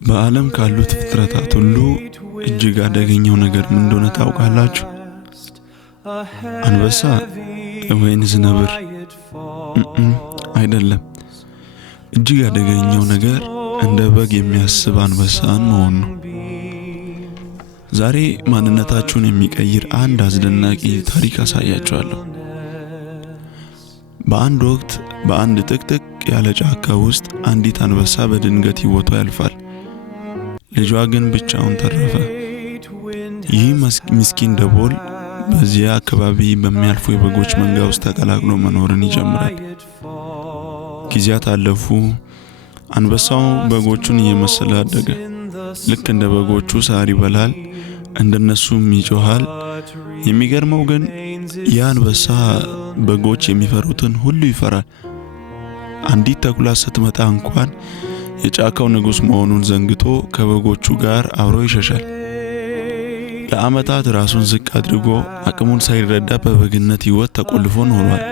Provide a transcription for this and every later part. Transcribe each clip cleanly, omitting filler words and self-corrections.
በዓለም ካሉት ፍጥረታት ሁሉ እጅግ አደገኛው ነገር ምን እንደሆነ ታውቃላችሁ? አንበሳ ወይንስ ነብር? አይደለም። እጅግ አደገኛው ነገር እንደ በግ የሚያስብ አንበሳን መሆን ነው። ዛሬ ማንነታችሁን የሚቀይር አንድ አስደናቂ ታሪክ አሳያችኋለሁ። በአንድ ወቅት በአንድ ጥቅጥቅ ያለ ጫካ ውስጥ አንዲት አንበሳ በድንገት ሕይወቷ ያልፋል። ልጇ ግን ብቻውን ተረፈ። ይህ ምስኪን ደቦል በዚያ አካባቢ በሚያልፉ የበጎች መንጋ ውስጥ ተቀላቅሎ መኖርን ይጀምራል። ጊዜያት አለፉ። አንበሳው በጎቹን እየመሰለ አደገ። ልክ እንደ በጎቹ ሳር ይበላል፣ እንደነሱም ይጮሃል። የሚገርመው ግን ያ አንበሳ በጎች የሚፈሩትን ሁሉ ይፈራል። አንዲት ተኩላ ስትመጣ እንኳን የጫካው ንጉሥ መሆኑን ዘንግቶ ከበጎቹ ጋር አብሮ ይሸሻል። ለዓመታት ራሱን ዝቅ አድርጎ አቅሙን ሳይረዳ በበግነት ሕይወት ተቆልፎ ኖሯል።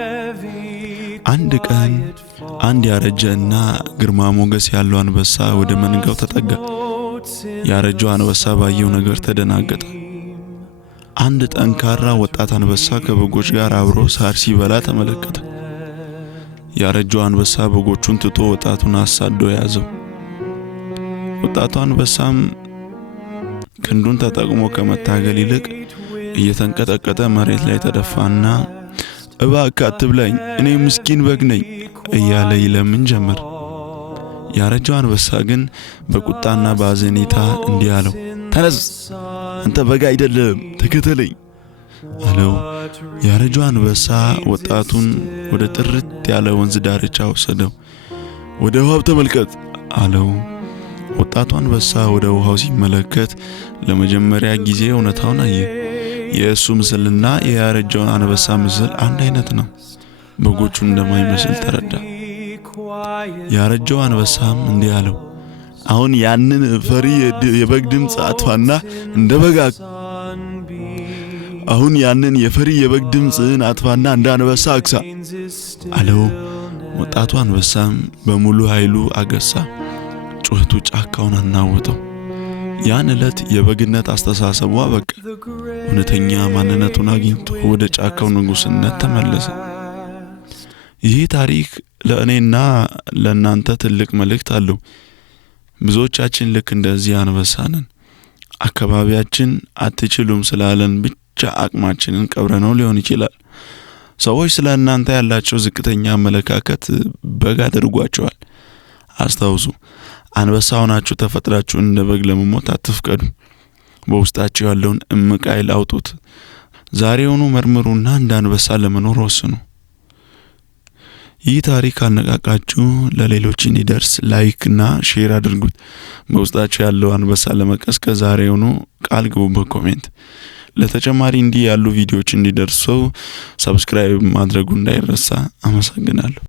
አንድ ቀን አንድ ያረጀ እና ግርማ ሞገስ ያለው አንበሳ ወደ መንጋው ተጠጋ። ያረጀው አንበሳ ባየው ነገር ተደናገጠ። አንድ ጠንካራ ወጣት አንበሳ ከበጎች ጋር አብሮ ሳር ሲበላ ተመለከተ። ያረጀው አንበሳ በጎቹን ትቶ ወጣቱን አሳዶ ያዘው። ወጣቱ አንበሳም ክንዱን ተጠቅሞ ከመታገል ይልቅ እየተንቀጠቀጠ መሬት ላይ ተደፋና እባክህ አትብላኝ፣ እኔ ምስኪን በግ ነኝ እያለ ይለምን ጀመር። ያረጀው አንበሳ ግን በቁጣና በአዘኔታ እንዲህ አለው፣ ተነስ፣ አንተ በግ አይደለም፣ ተከተለኝ አለው። ያረጀው አንበሳ ወጣቱን ወደ ጥርት ያለ ወንዝ ዳርቻ ወሰደው። ወደ ውሃው ተመልከት አለው። ወጣቱ አንበሳ ወደ ውሃው ሲመለከት ለመጀመሪያ ጊዜ እውነታውን አየ። የእሱ ምስልና የያረጀውን አንበሳ ምስል አንድ አይነት ነው። በጎቹን እንደማይመስል ተረዳ። ያረጀው አንበሳም እንዲህ አለው፣ አሁን ያንን ፈሪ የበግ ድምፅ አጥፋና እንደ በግ አሁን ያንን የፈሪ የበግ ድምፅን አጥፋና እንደ አንበሳ አግሳ አለው። ወጣቱ አንበሳም በሙሉ ኃይሉ አገሳ። ጩኸቱ ጫካውን አናወጠው። ያን ዕለት የበግነት አስተሳሰቡ አበቃ። እውነተኛ ማንነቱን አግኝቶ ወደ ጫካው ንጉሥነት ተመለሰ። ይህ ታሪክ ለእኔና ለእናንተ ትልቅ መልእክት አለው። ብዙዎቻችን ልክ እንደዚህ አንበሳ ነን። አካባቢያችን አትችሉም ስላለን ብቻ አቅማችንን ቀብረነው ሊሆን ይችላል። ሰዎች ስለ እናንተ ያላቸው ዝቅተኛ አመለካከት በግ አድርጓቸዋል። አስታውሱ፣ አንበሳ ሆናችሁ ተፈጥራችሁ እንደ በግ ለመሞት አትፍቀዱ። በውስጣችሁ ያለውን እምቅ ኃይል አውጡት። ዛሬውኑ መርምሩና እንደ አንበሳ ለመኖር ወስኑ። ይህ ታሪክ አነቃቃችሁ ለሌሎች እንዲደርስ ላይክ እና ሼር አድርጉት። በውስጣችሁ ያለው አንበሳ ለመቀስቀስ ዛሬውኑ ቃል ግቡ በኮሜንት። ለተጨማሪ እንዲህ ያሉ ቪዲዮዎች እንዲደርሱ ሰብስክራይብ ማድረጉ እንዳይረሳ። አመሰግናለሁ።